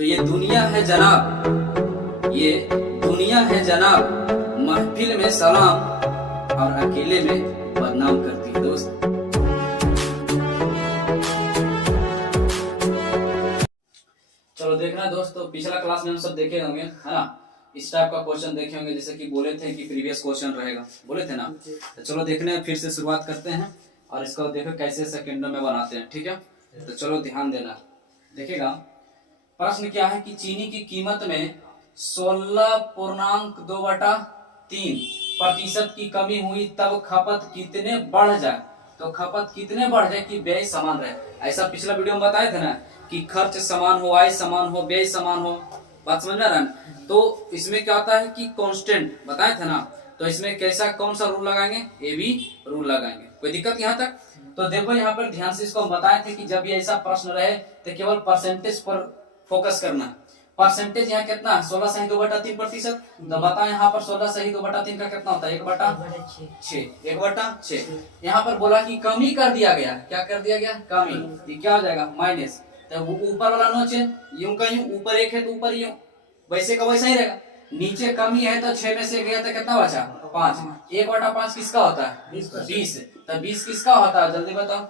तो ये दुनिया है जनाब, ये दुनिया है जनाब, महफिल में सलाम और अकेले में बदनाम करती है दोस्त। चलो देखना दोस्त, तो पिछला क्लास में हम सब देखे होंगे है ना, इस टाइप का क्वेश्चन देखे होंगे, जैसे कि बोले थे कि प्रीवियस क्वेश्चन रहेगा, बोले थे ना। तो चलो देखने फिर से शुरुआत करते हैं और इसको देखो कैसे सेकंडों में बनाते हैं, ठीक है। तो चलो ध्यान देना, देखेगा प्रश्न क्या है कि चीनी की कीमत में 16.2/3% की कमी हुई तब खपत कितने बढ़ जाए। तो खपत कितने बढ़ जाए कि व्यय समान रहे। ऐसा पिछला वीडियो में बताए थे ना कि खर्च समान हो, आय समान हो, व्यय समान हो, बात समझ में आ रहा है। तो इसमें क्या होता है कि कांस्टेंट बताए थे ना, तो इसमें कैसा कौन सा रूल लगाएंगे, ए बी रूल लगाएंगे। कोई दिक्कत यहाँ तक? तो देखो यहाँ पर ध्यान से इसको हम बताए थे कि जब ये ऐसा प्रश्न रहे तो केवल परसेंटेज पर फोकस करना है। परसेंटेज यहाँ कितना है, 16 सही 2/3%। तो बताओ यहाँ पर 16 सही 2/3 का कितना होता है, 1/6। 1/6 यहाँ पर बोला कि कमी कर दिया गया, क्या कर दिया गया, कमी। क्या हो जाएगा, माइनस। तो ऊपर वाला नो चेंज, यूं का यूं, ऊपर एक है तो ऊपर यूं, वैसे का वैसा ही रहेगा। नीचे कमी है तो 6 में से गया तो कितना बचा, 5। 1/5 किसका होता है, 20। तो 20 किसका होता है, जल्दी बताओ।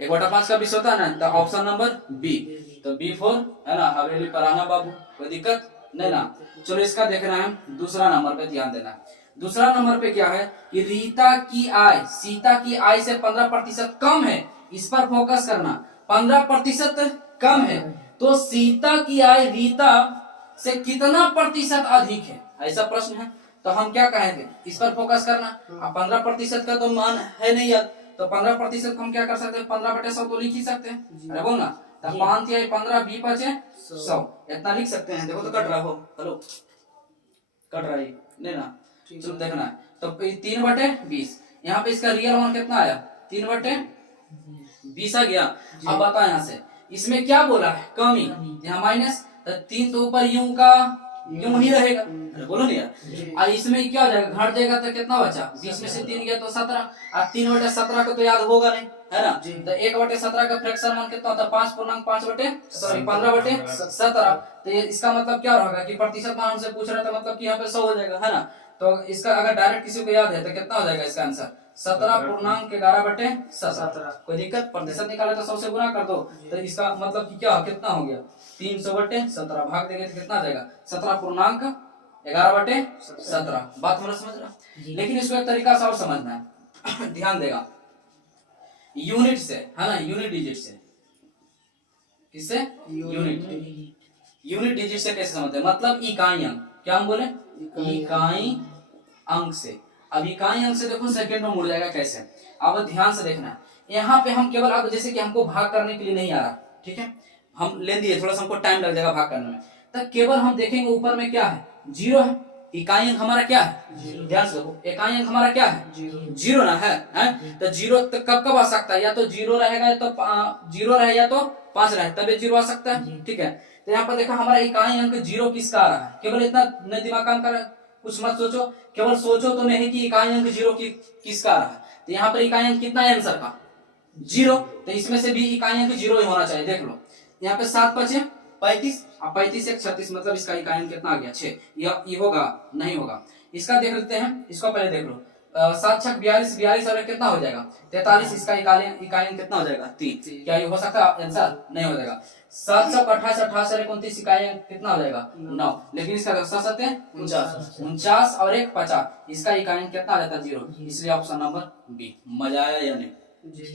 1/5 का 20 होता है ना, तो ऑप्शन नंबर बी। तो बी फॉर है ना, हवेली पराना बाबू, कोई दिक्कत नहीं ना। चलो इसका देखना है, दूसरा नंबर पे ध्यान देना है। दूसरा नंबर पे क्या है कि रीता की आय सीता की आय से 15% कम है, इस पर फोकस करना। 15% कम है तो सीता की आय रीता से कितना प्रतिशत अधिक है, ऐसा प्रश्न है। तो हम क्या कहेंगे, इस पर फोकस करना। अब 15% का तो मान है नहीं याद, तो 15% हम क्या कर सकते हैं, 15/100 तो लिख ही सकते हैं। अरे बोल ना, 5 या 15 20 5 100 इतना लिख सकते हैं। देखो तो कट रहा हो, हेलो कट रहा है नहीं ना। चलो देखना है, तो 3/20 यहाँ पे इसका रियल मान कितना आया, 3/20 आ गया। अब बता यहाँ से इसमें क्या बोला है, कमी, यहाँ माइनस। 3 तो ऊपर यूं का यूं ही रहेगा, बोलो नहीं यार। और इसमें क्या हो जाएगा, घट जाएगा तो कितना बचा, 20 में से 3 गया तो 17। और 3/17 को तो याद होगा नहीं है ना। तो 1/17 का फ्रैक्शन मान कितना होता है, 15/17। तो इसका मतलब क्या होगा कि प्रतिशत मान हमसे पूछ रहा था, मतलब कि यहाँ पे 100 हो जाएगा है ना। तो इसका अगर डायरेक्ट किसी को याद है तो कितना हो जाएगा इसका आंसर, 17.11/17। कोई दिक्कत, प्रतिशत निकाले तो 100 से गुना कर दो। तो इसका मतलब कि क्या कितना हो गया, 300/17 भाग देंगे तो कितना आ जाएगा, 17.11/17। बात हमारा समझ रहा। लेकिन इसको एक तरीका से और समझना है ध्यान देगा, यूनिट से है ना, यूनिट डिजिट से। किससे, यूनिट डिजिट से कैसे समझते हैं, मतलब इकाई अंक, क्या हम बोले, इकाई अंक से। अब इकाई अंक से देखो सेकंड में मुड़ जाएगा कैसे। अब ध्यान से देखना है, यहाँ पे हम केवल, अब जैसे कि हमको भाग करने के लिए नहीं आ रहा, ठीक है, हम ले दिए, थोड़ा सा हमको टाइम लग जाएगा भाग करने में, तब केवल हम देखेंगे ऊपर में क्या है, 0 है। इकाई अंक हमारा क्या है, ध्यान से देखो, इकाई अंक हमारा क्या है, 0 ना है। तो 0 तो कब कब आ सकता है, या तो 0 रहेगा, या तो 0 रहे, या तो 5 रहे, तब 0 आ सकता है, ठीक है। तो यहाँ पर देखो हमारा इकाई अंक 0 किसका आ रहा है, केवल इतना नहीं दिमाग काम कर, कुछ मत सोचो, केवल सोचो तो नहीं कि इकाई अंक 0 किसका आ रहा है। तो यहाँ पर इकाई अंक कितना है आंसर का, 0। तो इसमें से भी इकाई अंक 0 ही होना चाहिए। देख लो यहाँ पे 7 5 35, 35 1 36, मतलब इसका इकाई अंक कितना आ गया, 6। ये होगा नहीं होगा, इसका देख लेते हैं, इसको पहले देख लो। 7 6 42, 42 और कितना हो जाएगा, 43। इसका इकाई अंक कितना हो जाएगा, 3। क्या ये हो सकता है आंसर, नहीं हो जाएगा। 7 7 28 28 और 29 इकाई अंक कितना हो जाएगा, 9। लेकिन इसका 7 7 49 और 1 50, इसका इकाई अंक कितना आ जाता है, 0। इसलिए ऑप्शन नंबर बी। मजा आया या नहीं,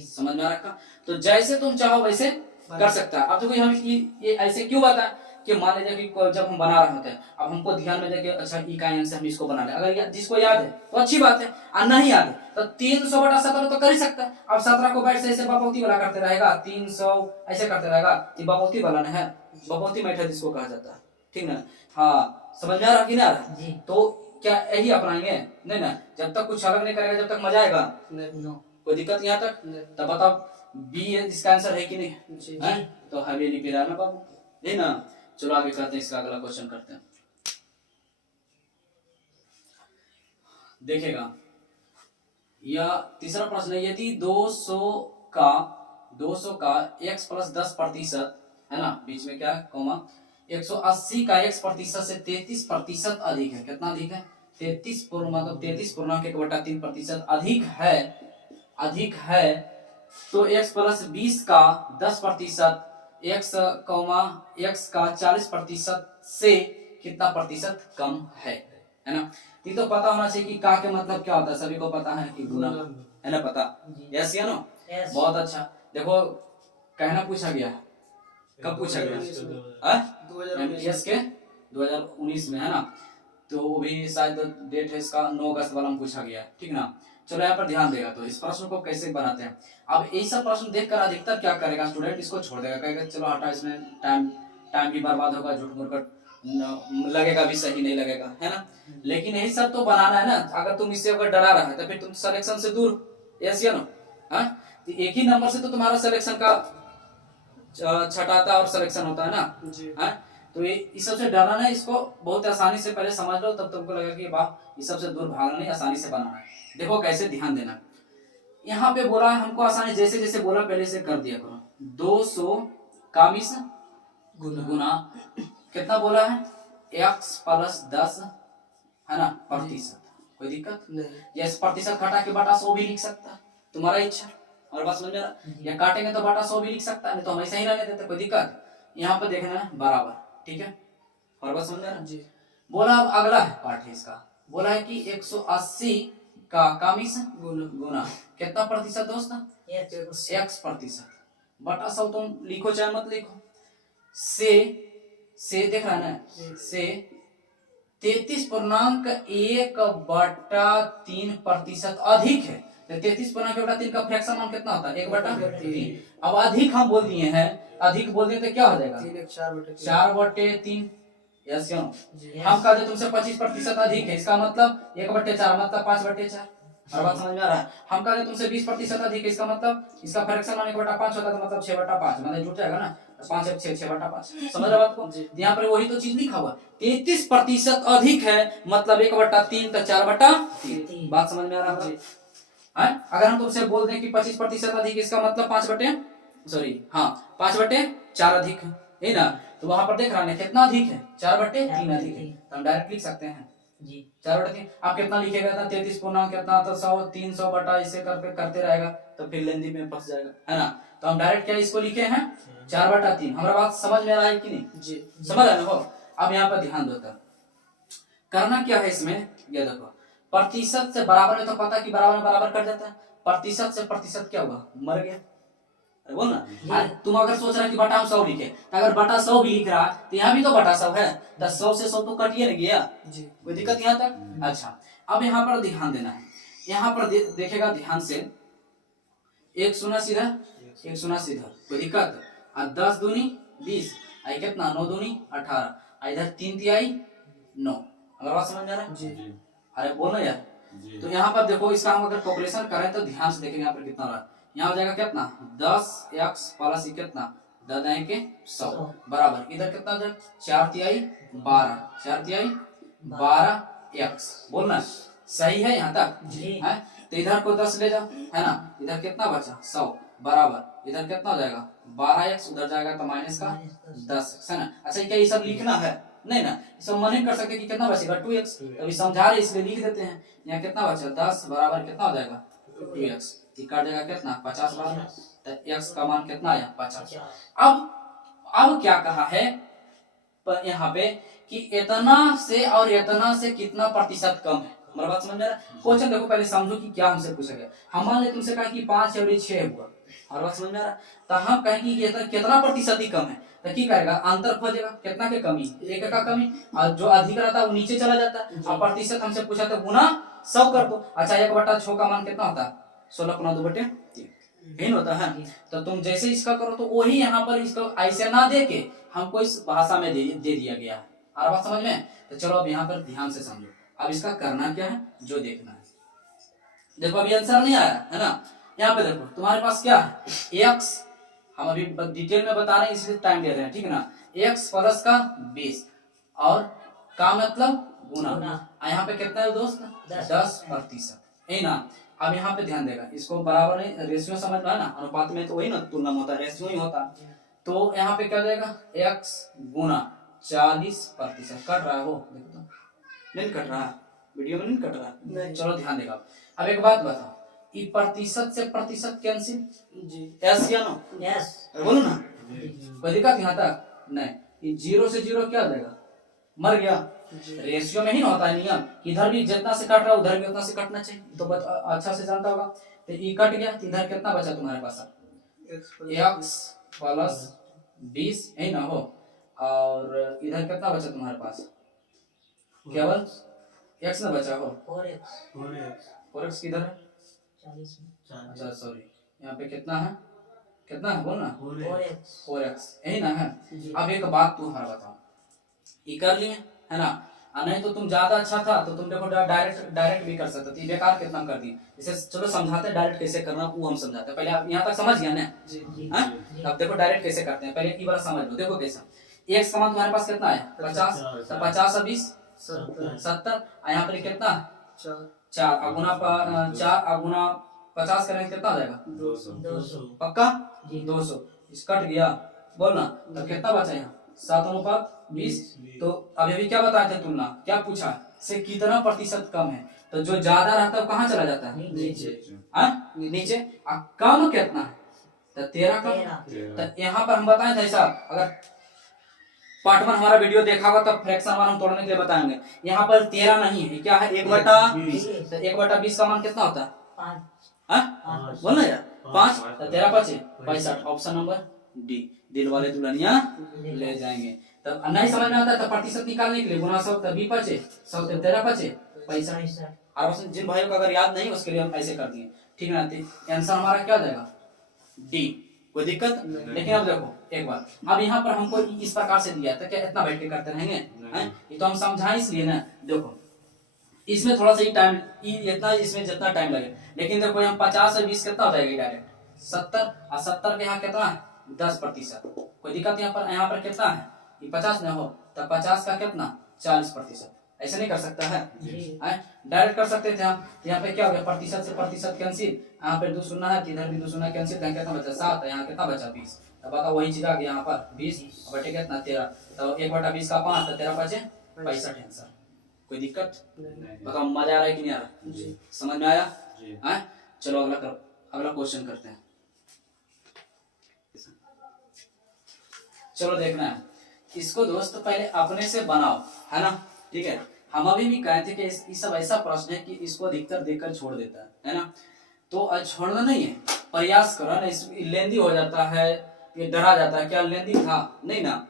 समझ में आ रखा। तो जैसे तुम चाहो वैसे कर सकता है। अब देखो हम ये ऐसे क्यों बता कि मान लीजिए कि जब हम बना रहे होते हैं, अब हमको ध्यान में जाए कि अच्छा इकाई अंक से हम इसको बना ले, अगर जिसको याद है तो अच्छी बात है, और नहीं याद है तो 300/17 तो कर ही सकता है। अब 17 को बैठ से ऐसे बपौती वाला करते रहेगा, 300 ऐसे करते रहेगा, तो बपौती वाला ना है, बपौती मेथड इसको कहा जाता है, ठीक ना। हाँ समझ में आ रहा कि नहीं आ रहा। तो क्या यही अपनाएंगे, नहीं ना, जब तक कुछ अलग नहीं करेगा जब तक मजा आएगा, कोई दिक्कत यहाँ तक। तब बताओ बी इसका आंसर है कि नहीं है? तो हवेली पिराना बाबू, नहीं ना। चलो आगे करते हैं, इसका अगला क्वेश्चन करते हैं। देखेगा या तीसरा प्रश्न है, यदि 200 का x + 10% है ना, बीच में क्या है कॉमा। 180 का x प्रतिशत से 33% अधिक है। कितना अधिक है? 33 मतलब 33.1/3% अधिक है। तो x प्लस 20 का 10%, x का 40% से कितना प्रतिशत कम है ना। ये तो पता होना चाहिए कि का के मतलब क्या होता है, सभी को पता है कि गुना, है ना पता। यस या नो? बहुत अच्छा। देखो कहना पूछा गया, कब पूछा गया? एमटीएस के 2019 में, है ना। तो वो भी शायद डेट है इसका 9 अगस्त वाला में पूछा गया, ठीक ना। चलो यहाँ पर ध्यान देगा तो इस प्रश्न को कैसे बनाते हैं। अब यही सब प्रश्न देखकर अधिकतर क्या करेगा स्टूडेंट, इसको छोड़ देगा, कहेगा चलो हटा, इसमें टाइम भी बर्बाद होगा, झूठ मूठ लगेगा भी, सही नहीं लगेगा, है ना। लेकिन यही सब तो बनाना है ना। अगर तुम इससे अगर डरा रहा है तो फिर तुम सिलेक्शन से दूर। यस या नो? हाँ, तो एक ही नंबर से तो तुम्हारा सिलेक्शन का छटाता और सिलेक्शन होता है ना जी। हाँ, तो ये इस सबसे डरना है, इसको बहुत आसानी से पहले समझ लो, तब तुमको लगेगा कि वाह इस सबसे दूर भागना नहीं, आसानी से बनाना है। देखो कैसे, ध्यान देना। यहाँ पे बोला है हमको आसानी, जैसे जैसे बोला पहले से कर दिया करो। 200 का मिस गुना कितना बोला है, x प्लस 10, है ना, प्रतिशत। कोई दिक्कत नहीं। यस, प्रतिशत घटा के बटा 100 भी लिख सकता, तुम्हारा इच्छा। और बस समझ में, या काटेंगे तो बटा 100 भी लिख सकता है, नहीं तो हम ऐसे ही रहने देते, कोई दिक्कत। यहाँ पर देखना है बराबर, ठीक है। और बस समझ में जी। बोला अब अगला है पार्ट है इसका, बोला है कि 180 का कामिस गुना कितना प्रतिशत दोस्त, x प्रतिशत बटा 100, तुम लिखो चाहे मत लिखो। से देख रहा है ना, से 33.1/3% अधिक है। 33.1/3 का फ्रैक्शन मान कितना होता है, 1/3। अब अधिक हम बोल दिए हैं, अधिक बोल दिए तो क्या हो जाएगा, 4/3। यस क्यों? हम कहते तुमसे 25% अधिक है, इसका मतलब 1/4 मतलब 5/4। और बात समझ में आ रहा है? हम कहते तुमसे 20% अधिक है, इसका मतलब इसका फ्रैक्शन मान 1/5 होता है, तो मतलब 6/5, मतलब जुट जाएगा ना, 5 6 6/5। समझ रहे बात को? यहाँ पर वही तो चीज लिखा हुआ, 33% अधिक है मतलब 1/3 तो 4/3। बात समझ में आ रहा है? अगर हम तुमसे बोल दें कि 25% अधिक, इसका मतलब 5/4 अधिक है ना। तो वहां पर देख रहा है कितना अधिक है, 4/3 अधिक है, तो हम डायरेक्ट लिख सकते हैं जी 4/3। आप कितना लिखेगा था, 33 पूर्णांक कितना, तो 100 300 बटा इसे करते रहेगा, तो फिर लेंदी में फंस जाएगा, है ना। तो हम डायरेक्ट क्या इसको लिखे हैं 4/3। हमारा बात समझ में आ रहा है कि नहीं जी? समझ रहे हो? अब यहाँ पर ध्यान दो, करना क्या है इसमें, ये देखो, प्रतिशत से बराबर है तो पता कि बराबर में बराबर कर देता है, प्रतिशत से प्रतिशत क्या हुआ, मर गया। अरे बोल ना, तुम अगर सोच रहे कि बटा 100 लिखे, तो अगर बटा 100 भी लिख रहा तो यहाँ भी तो बटा 100 है, तो 100 से 100 तो कटिए ना गया जी। कोई दिक्कत यहाँ तक? अच्छा, अब यहाँ पर ध्यान देना है, यहाँ पर देखेगा ध्यान से, एक सुना सीधा, एक सुना सीधा, कोई दिक्कत? 10 दूनी 20, आई कितना, 9 दूनी 18, इधर 3 तिहाई 9। अगर बात समझ में आ रहा है जी? अरे बोलो यार। तो यहाँ पर देखो, इसका हम अगर कैलकुलेशन करें तो ध्यान से देखेंगे यहाँ पर कितना रहा, यहाँ हो जाएगा कितना, 10x प्लस कितना, 10 के 100 बराबर, इधर कितना हो जाएगा, 4 तिहाई 12, 4 तिहाई 12x। बोलना सही है यहाँ तक जी? है तो इधर को 10 ले जाओ, है ना, इधर कितना बचा 100 बराबर, इधर कितना हो जाएगा 12x, उधर जाएगा तो माइनस का 10x, है ना। अच्छा क्या ये सब लिखना है? नहीं ना, सब मन कर सकते कि कितना बचेगा 2x, अभी समझा रहे इसलिए लिख देते हैं। यहाँ कितना बचा 10 बराबर कितना हो जाएगा 2x, काट जाएगा कितना 50 बार, तो x का मान कितना आया 50। अब क्या कहा है यहाँ पे कि इतना से और इतना से कितना प्रतिशत कम है। हमारा बात समझ में आ रहा है? क्वेश्चन देखो पहले समझो कि क्या हमसे पूछा गया। हम मान ले तुमसे कहा कि 5 और 6 हुआ, हमारा बात समझ में आ रहा है? तो हम कहेंगे कि कितना प्रतिशत ही कम है, तो क्या करेगा, अंतर खोजेगा, कितना के कमी, 1 का कमी, और जो अधिक रहता है वो नीचे चला जाता है। अब प्रतिशत हमसे पूछा तो गुना 100 कर दो। अच्छा 1/6 का मान कितना होता है, 16 गुना 2/3 नहीं होता है। तो तुम जैसे इसका करो तो वही यहाँ पर इसको ऐसे ना दे के हमको इस भाषा में दे दिया गया है। आ बात समझ में? तो चलो अब यहाँ पर ध्यान से समझो, अब इसका करना क्या है जो देखना है। देखो अभी आंसर नहीं आया है ना, यहाँ पे देखो तुम्हारे पास क्या है, x, हम अभी डिटेल में बता रहे हैं इसलिए टाइम दे रहे हैं, ठीक है ना। x प्लस का 20 और का मतलब गुना, यहाँ पे कितना है दोस्त 10%, है ना। अब यहाँ पे ध्यान देगा, इसको बराबर नहीं, रेशियो समझ में है ना, अनुपात में तो वही ना तुलना होता है, रेशियो ही होता है। तो यहाँ पे क्या हो जाएगा x गुना 40%। कट रहा है वो, देखो तो नहीं कट रहा है, वीडियो में नहीं कट रहा है। चलो ध्यान देगा। अब एक बात बताओ, ये प्रतिशत से प्रतिशत कैंसिल जी, एस या नो यस बोलो ना, कोई दिक्कत यहाँ तक नहीं। ये 0 से 0 क्या हो जाएगा, मर गया। रेशियो में ही ना होता है नियम, इधर भी जितना से काट रहा है उधर भी उतना से कटना चाहिए, तो अच्छा से जानता होगा। तो ये कट गया, तो इधर कितना बचा तुम्हारे पास, x प्लस 20 यही ना हो, और इधर कितना बचा तुम्हारे पास, केवल x ना बचा हो, 4x किधर है, 40 में। अच्छा सॉरी, यहाँ पे कितना है बोल ना, 4x यही ना है। अब एक बात तुम्हारा बताओ, ये कर लिए है ना, नहीं तो तुम ज्यादा अच्छा था तो तुम देखो डायरेक्ट भी कर सकते थे, बेकार कितना कर दिए। इसे चलो समझाते हैं डायरेक्ट कैसे करना, वो हम समझाते हैं। पहले आप यहाँ तक समझ गया ना जी। अब देखो डायरेक्ट कैसे करते हैं, पहले ये वाला समझ लो। देखो कैसा, x का मान तुम्हारे पास कितना है 50, तो 50 और 20 70, यहाँ पर कितना 4 गुना 50 करेंगे कितना हो जाएगा 200, पक्का 200। इस कट गया बोलना, तो कितना बचा यहाँ 7:20। तो अभी क्या बताए थे तुलना, क्या पूछा से कितना प्रतिशत कम है, तो जो ज्यादा रहता है कहाँ चला जाता है नीचे। कम कितना है तो 13 कम। तो यहाँ पर हम बताए थे ऐसा, अगर पार्ट 1 हमारा वीडियो देखा होगा तब फ्रैक्शन वन हम तोड़ने के लिए बताएंगे। यहाँ पर 13 नहीं है, क्या है 1/20। तो 1/20 का मान कितना होता है 5, बोलना यार 5, तो 13 बचे 65। ऑप्शन नंबर डी, दिल वाले दुल्हनिया ले जाएंगे। तब नहीं समझ में आता है तो प्रतिशत निकालने के लिए गुना 100, तब 20 बचे 100, 13 बचे 65। और जिन भाइयों को अगर याद नहीं उसके लिए हम ऐसे कर दिए, ठीक है ना। आंसर हमारा क्या हो जाएगा डी, कोई दिक्कत। लेकिन अब देखो एक बार, अब यहाँ पर हमको इस प्रकार से दिया था, क्या इतना बैठ के करते रहेंगे ये तो हम समझा इसलिए ना। देखो इसमें थोड़ा सा ही टाइम, इतना इसमें जितना टाइम लगे, लेकिन देखो यहाँ 50 और 20 कितना हो जाएगा डायरेक्ट 70, और 70 के यहाँ कितना है 10%। कोई दिक्कत यहाँ पर कितना है ये 50 न हो, तो 50 का कितना 40%। ऐसे नहीं कर सकता है डायरेक्ट कर सकते थे हम। यहाँ पे क्या हो गया, प्रतिशत से प्रतिशत कैंसिल, यहाँ पे 2 शून्य है, इधर भी 2 शून्य कैंसिल, कितना बचा 7, यहाँ कितना बचा 20। तो बताओ वही चीज आ गया यहाँ पर 20 बटे कितना 13, तो 1/20 का 5, तो 13 बचे 65 आंसर। कोई दिक्कत बताओ, मजा आ रहा है कि नहीं आ रहा, समझ में आया। चलो अगला क्वेश्चन करते हैं। चलो देखना है इसको दोस्त, पहले अपने से बनाओ है ना, ठीक है। हम अभी भी कहे थे कि ये सब ऐसा प्रश्न है कि इसको अधिकतर देखकर छोड़ देता है ना। तो छोड़ना नहीं है, प्रयास करो ना। लेंदी हो जाता है, ये डरा जाता है, क्या लेंदी था नहीं ना,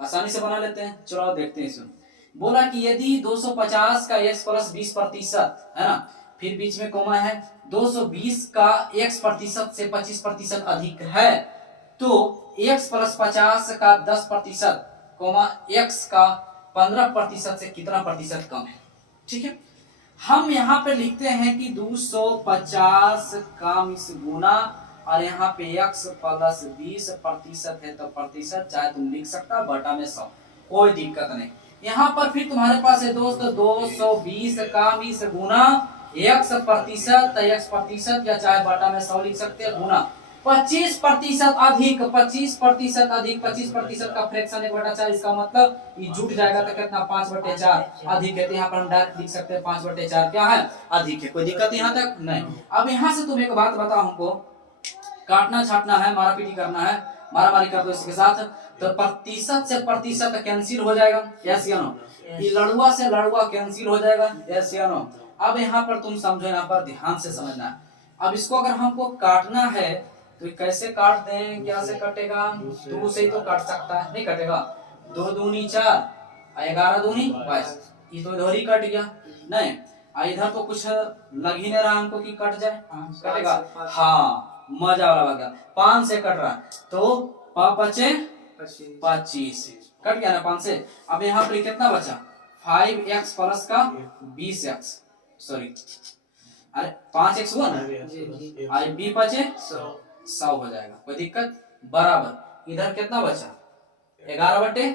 आसानी से बना लेते हैं। चलो देखते हैं इसमें। बोला कि यदि 250 का x प्लस 20% है ना, फिर बीच में कोमा है, 220 का x प्रतिशत से 25% अधिक है, तो x प्लस 50 का 10% कोमा x का 15% से कितना प्रतिशत कम है। ठीक है, हम यहाँ पे लिखते हैं कि 250 का मिस गुना, और यहाँ पे x प्लस 20% है, तो प्रतिशत चाहे तुम लिख सकता बटा में 100, कोई दिक्कत नहीं। यहाँ पर फिर तुम्हारे पास है दोस्त 220 का मिस गुना x प्रतिशत, या चाहे बटा में 100 लिख सकते हैं, गुना 25% अधिक 25% का फ्रैक्शन 1/4, इसका मतलब ये जुट जाएगा तो कितना 5/4 अधिक है। तो यहाँ पर हम डायरेक्ट लिख सकते हैं 5/4 क्या है अधिक है। कोई दिक्कत यहाँ तक नहीं। अब यहाँ से तुम एक बात बताओ, हमको काटना छाटना है, मारा पीटी करना है, मारा मारी कर दो इसके साथ, तो प्रतिशत से प्रतिशत कैंसिल हो जाएगा, यस या नो। ये लड़ुआ से लड़ुआ कैंसिल हो जाएगा, यस या नो। अब यहाँ पर तुम समझो, यहाँ पर ध्यान से समझना है। अब इसको अगर हमको काटना है तो कैसे काट दें, क्या से कटेगा, 2 से ही तो काट सकता है, नहीं कटेगा। 2 दूनी 4, 11 दूनी 22, ये तो इधर ही कट गया नहीं, इधर तो कुछ लग ही नहीं रहा हमको कि कट जाए, कटेगा। हाँ मजा वाला बात, 5 से कट रहा है, तो 25 कट गया ना 5 से। अब यहाँ पर कितना बचा 5x प्लस का 20x, सॉरी अरे 5x हुआ ना, आई बी बचे 100 हो जाएगा, कोई दिक्कत। बराबर इधर कितना बचा 11 बटे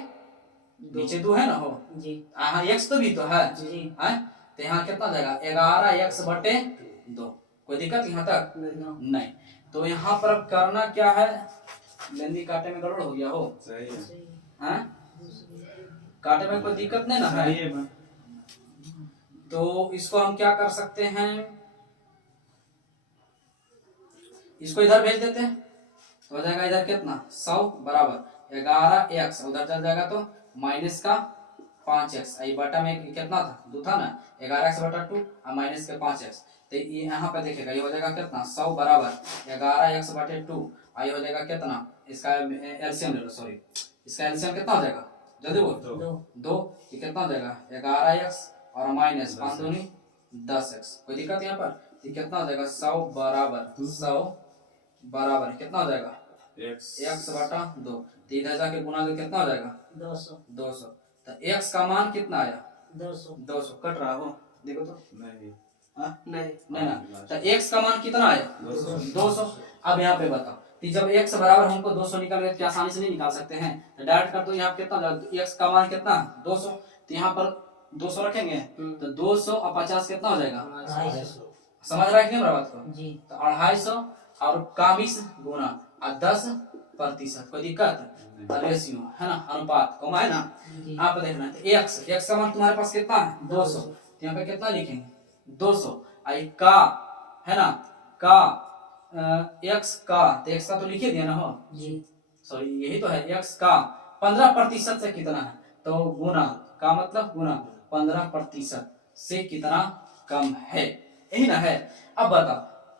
नीचे 2 है ना हो जी, हाँ x तो भी तो है जी, तो यहाँ कितना जाएगा 11x बटे 2, कोई दिक्कत यहाँ तक नहीं। तो यहाँ पर करना क्या है, लेंदी काटे में गड़बड़ हो गया हो। सही है। हैं? काटे में कोई दिक्कत नहीं ना है। सही है। तो इसको हम क्या कर सकते हैं, इसको इधर भेज देते हैं तो हो जाएगा इधर कितना 100 बराबर 11x, उधर चल जाएगा तो माइनस का 5x, आई बटा में कितना था 2 था ना, 11x बटा 2 और माइनस के 5x, तो ये यहाँ पे देखेगा ये हो जाएगा कितना 100 बराबर 11x बटे 2, आई हो जाएगा कितना, इसका एलसीएम ले लो, सॉरी इसका एलसीएम कितना हो जाएगा जल्दी बोल, 2 ये कितना हो जाएगा 11x और माइनस 5 दूनी 10x, कोई दिक्कत यहाँ पर, ये कितना हो जाएगा 100 बराबर कितना हो जाएगा x बटा 2, तो इधर जाके गुना दो कितना हो जाएगा 200, तो x का मान कितना आया 200 कट रहा हो देखो तो नहीं नहीं ना, तो x का मान कितना आया 200। अब यहाँ पे बताओ कि जब x बराबर हमको 200 निकाल क्या आसानी से नहीं निकाल सकते हैं, तो डायरेक्ट कर दो यहाँ कितना x का मान कितना 200, तो यहाँ पर 200 रखेंगे तो 200 और 50 कितना हो जाएगा 250, समझ रहा है कि नहीं बात को जी, तो 250 और का 20 गुना और 10%, कोई दिक्कत रेशियो है ना, अनुपात कमा है ना, आप देखना तो x का मान तुम्हारे पास कितना है 200, तो यहाँ पे कितना लिखेंगे 200, आई का है ना का x का, तो x का तो लिखे दिया ना हो जी, सॉरी यही तो है, x का 15% से कितना है, तो गुना का मतलब गुना 15% से कितना कम है, यही ना है। अब बताओ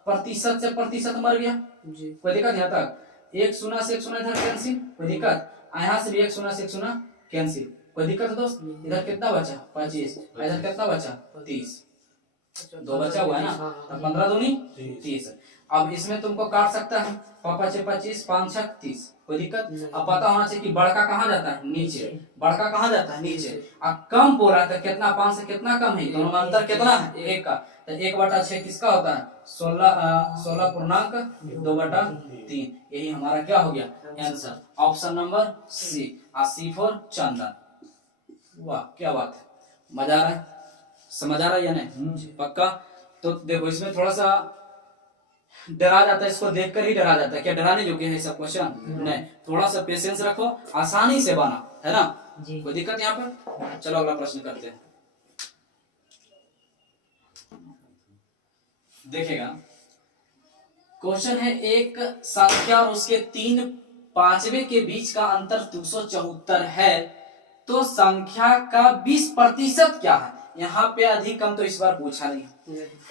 प्रतिशत से प्रतिशत मर गया जी, कोई दिक्कत यहाँ तक, एक शून्य से एक शून्य इधर कैंसिल, कोई दिक्कत, यहाँ से भी एक शून्य से एक शून्य कैंसिल, कोई दिक्कत है दोस्त, इधर कितना बचा 25, इधर कितना बचा 30, 2 बचा हुआ है ना, तो 15 दूनी 30। अब इसमें तुमको काट सकता है 5 25 5 6 30, कोई दिक्कत। अब पता होना चाहिए कि बड़का कहाँ जाता है नीचे, बड़का कहाँ जाता है नीचे, अब कम बोला है तो कितना 5 से कितना कम है, दोनों में अंतर कितना है 1 का, तो 1/6 किसका होता है 16.2/3, यही हमारा क्या हो गया answer, option number C, C for Chandan. वाह क्या बात है, मजा आ रहा है, समझ आ रहा है या नहीं पक्का। तो देखो इसमें थोड़ा सा डरा जाता है, इसको देखकर ही डरा जाता है, क्या डराने योग्य है सब क्वेश्चन नहीं, थोड़ा सा पेशेंस रखो, आसानी से बना है ना जी, कोई दिक्कत यहाँ पर। चलो अगला प्रश्न करते हैं, देखेगा क्वेश्चन है एक संख्या और उसके 3 पांचवें के बीच का अंतर 274 है, तो संख्या का 20% क्या है। यहाँ पे अधिक कम तो इस बार पूछा नहीं,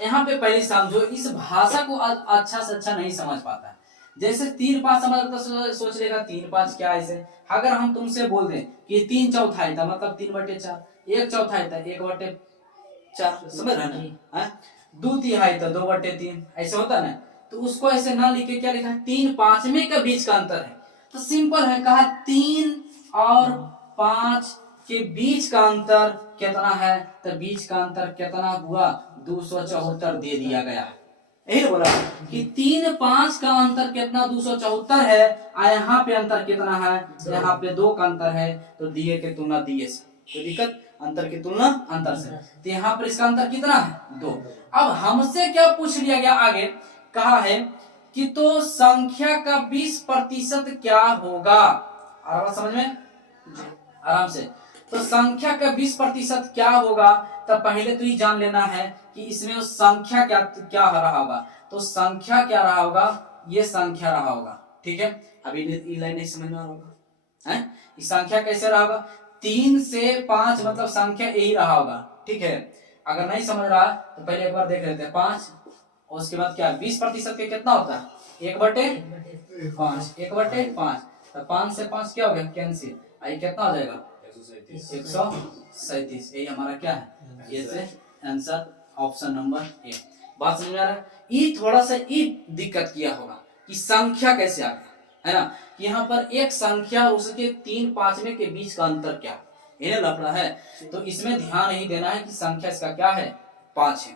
यहाँ पे पहले समझो, इस भाषा को अच्छा से अच्छा नहीं समझ पाता है, जैसे 3 5 समझ तो सोच लेगा 3 5 क्या ऐसे, अगर हम तुमसे बोल दें कि 3/4 था मतलब 3/4, 1/4 था 1/4, समझ रहे ना, 2/3 था 2/3, ऐसे होता ना, तो उसको ऐसे ना लिखे क्या लिखा है 3 पांचवें के बीच का अंतर है, तो सिंपल है, कहा 3 और 5 के बीच का अंतर कितना है, तो बीच का अंतर कितना हुआ 274 दे दिया गया है, यही बोला कि 3 5 का अंतर कितना 274 है, और यहाँ पे अंतर कितना है, यहाँ पे 2 का अंतर है, तो दिए के तुलना दिए से, कोई दिक्कत, अंतर की तुलना अंतर से, तो यहाँ पर इसका अंतर कितना है 2। अब हमसे क्या पूछ लिया गया आगे, कहा है कि तो संख्या का 20% क्या होगा, आराम समझ में आराम से, तो संख्या का 20% क्या होगा, तब पहले तो ये जान लेना है कि इसमें उस संख्या क्या क्या रहा होगा, तो संख्या क्या रहा होगा, ये संख्या रहा होगा, ठीक है। अभी ये लाइन नहीं समझ में आ रहा होगा है, इस संख्या कैसे रहा होगा, 3 से 5 मतलब संख्या यही रहा होगा, ठीक है। अगर नहीं समझ रहा तो पहले एक बार देख लेते हैं 5, और उसके बाद क्या 20% के कितना होता है 1/5, 1/5, तो 5 से 5 क्या हो गया कैंसिल, आई कितना हो जाएगा 137, यही हमारा क्या है, ये से आंसर ऑप्शन नंबर ए। बात समझ में आ रहा है, ये थोड़ा सा ये दिक्कत किया होगा कि संख्या कैसे आ गया है ना, यहाँ पर एक संख्या और उसके 3 पांचवें के बीच का अंतर क्या, ये लफड़ा है, तो इसमें ध्यान नहीं देना है कि संख्या इसका क्या है 5 है।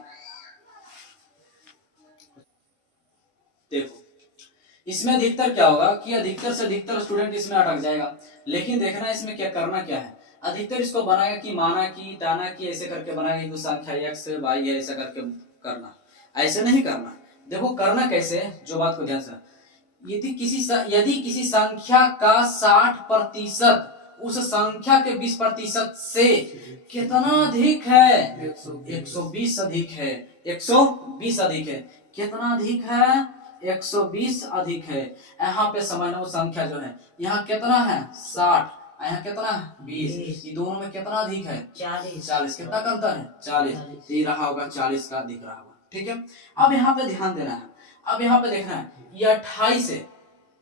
देखो इसमें अधिकतर क्या होगा कि अधिकतर से अधिकतर स्टूडेंट इसमें अटक जाएगा, लेकिन देखना इसमें क्या करना क्या है, अधिकतर इसको बनाएगा कि माना कि टाना कि ऐसे करके बनाएगा कि संख्या x y है ऐसा करके करना, ऐसे नहीं करना। देखो करना कैसे, जो बात को ध्यान से, यदि किसी संख्या का 60% उस संख्या के 20% से कितना अधिक है, 120 अधिक है, 120 अधिक है, कितना अधिक है, 120 अधिक है। यहाँ पे समझना वो संख्या जो है, यहाँ कितना है 60, यहाँ कितना है 20, ये दोनों में कितना अधिक है 40, कितना का अंतर है 40, ये रहा होगा 40 का दिख रहा होगा। ठीक है, अब यहाँ पे ध्यान देना है, अब यहाँ पे देखना है ये 28 है,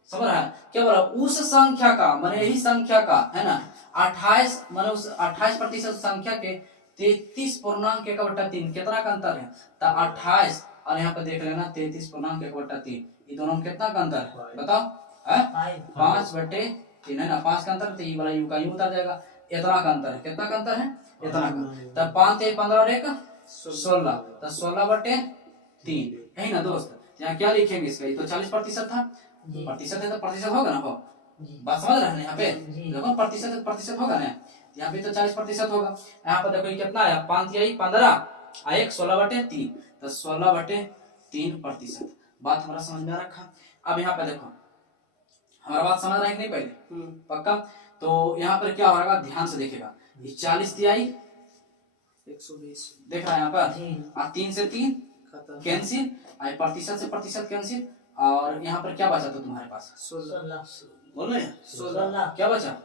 समझ रहा है, क्या बोला उस संख्या का माने यही संख्या का है ना 28 माने उस 28% संख्या के 33.1/3 कितना का अंतर है, तो 28 और यहाँ पे देख लेना 33.1/3, ये दोनों में कितना का अंतर है बताओ, है 5/3 है ना, 5 का अंतर, तो ये वाला यू का यू उतर जाएगा, इतना का अंतर है, कितना का अंतर है इतना का, तब 5 3 15 और 1 16, तो 16/3 यही ना दोस्त। यहाँ क्या लिखेंगे इसका, ये तो 40% था, प्रतिशत है तो प्रतिशत होगा ना, हो बात समझ रहे हैं यहाँ पे, देखो प्रतिशत है प्रतिशत होगा ना, यहाँ पे तो 40% होगा। यहाँ पर देखो ये कितना है 5 3 15 1 16/3, तो 16/3%। बात हमारा समझ में आ रखा। अब यहाँ पे देखो हमारा बात समझ रहा है कि नहीं पहले पक्का, तो यहाँ पर क्या होगा ध्यान से देखेगा, ये 40 तिहाई 120 देख रहा है यहाँ पर, 3 से 3 कैंसिल, प्रतिशत से प्रतिशत कैंसिल, और यहाँ पर क्या बचा तो तुम्हारे पास 16, बोल रहे 16 क्या बचा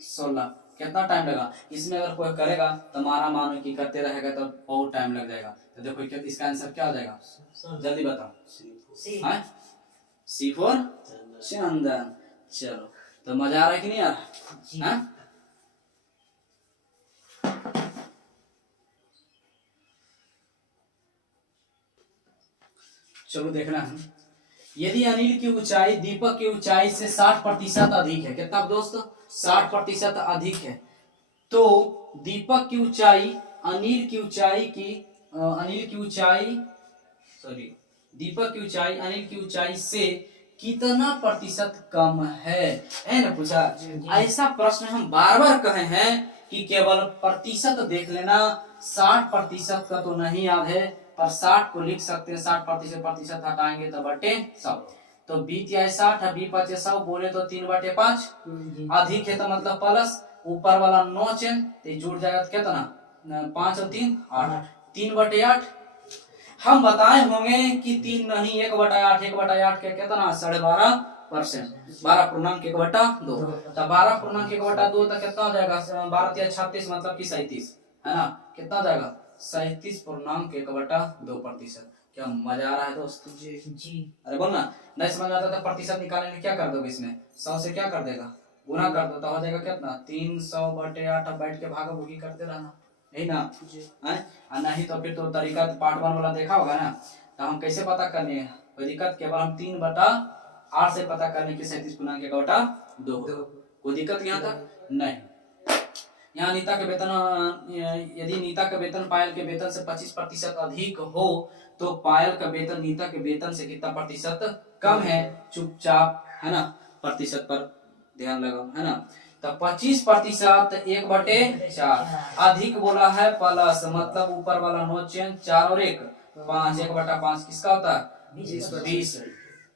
16। कितना टाइम लगा इसमें, अगर कोई करेगा तो हमारा मानो कि करते रहेगा तो बहुत टाइम लग जाएगा। तो देखो इसका आंसर क्या हो जाएगा, जल्दी बताओ, C4 चंदन। चलो तो मजा आ रहा है कि नहीं आ रहा, चलो देखना है, यदि अनिल की ऊंचाई दीपक की ऊंचाई से 60% अधिक है, कितना दोस्त 60% अधिक है, तो दीपक की ऊंचाई अनिल की ऊंचाई से कितना प्रतिशत कम है ना पूछा। ऐसा प्रश्न हम बार बार कहे हैं कि केवल प्रतिशत देख लेना, 60% का तो नहीं याद है, पर 60 को लिख सकते हैं, 60% हटाएंगे तो बटे 100, तो 20/60 है, 20/100 बोले तो 3/5 अधिक है, तो मतलब प्लस ऊपर वाला 9 चेन तो जुड़ जाएगा, तो कितना 5 और 3 8, 3/8 हम बताए होंगे कि 3 नहीं 1/8, 1/8 के कितना 12.5%, 12.1/2, तो 12.1/2 तो कितना हो जाएगा 12 36 मतलब कि 37 है ना, कितना हो जाएगा 37.1/2%। क्या मजा आ रहा है दोस्त जी। अरे बोलना नहीं समझ में आता तो प्रतिशत निकालने में क्या कर दोगे, इसमें 100 से क्या कर देगा गुना कर दो, तो हो जाएगा कितना 300/8, बैठ के भागा भूगी करते रहना, यही ना नहीं तो फिर तो तरीका पार्ट 1 वाला देखा होगा ना, तो हम कैसे पता करने हैं, कोई दिक्कत, केवल हम 3/8 से पता करने की 37.1/2, कोई दिक्कत यहाँ तक नहीं। यहाँ नीता के वेतन, यदि नीता का वेतन पायल के वेतन से 25% अधिक हो, तो पायल का वेतन नीता के वेतन से कितना प्रतिशत कम है, चुपचाप है ना प्रतिशत पर ध्यान लगाओ है ना, तो 25% 1/4 अधिक बोला है प्लस, मतलब ऊपर वाला 9 चेन 4 और 1 5, 1/5 किसका होता है 20,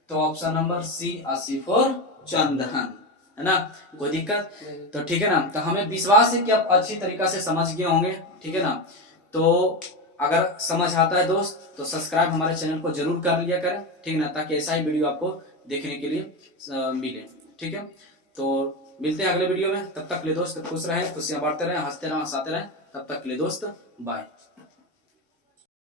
तो ऑप्शन नंबर सी C4 चंदन है ना, कोई दिक्कत तो ठीक है ना। तो हमें विश्वास है कि आप अच्छी तरीका से समझ गए होंगे, ठीक है ना। तो अगर समझ आता है दोस्त तो सब्सक्राइब हमारे चैनल को जरूर कर लिया करें, ठीक है ना, ताकि ऐसा ही वीडियो आपको देखने के लिए मिले, ठीक है। तो मिलते हैं अगले वीडियो में, तब तक ले दोस्त खुश रहें, खुशियां बांटते रहें, हंसते रहें, हंसाते रहें, तब तक ले दोस्त बाय।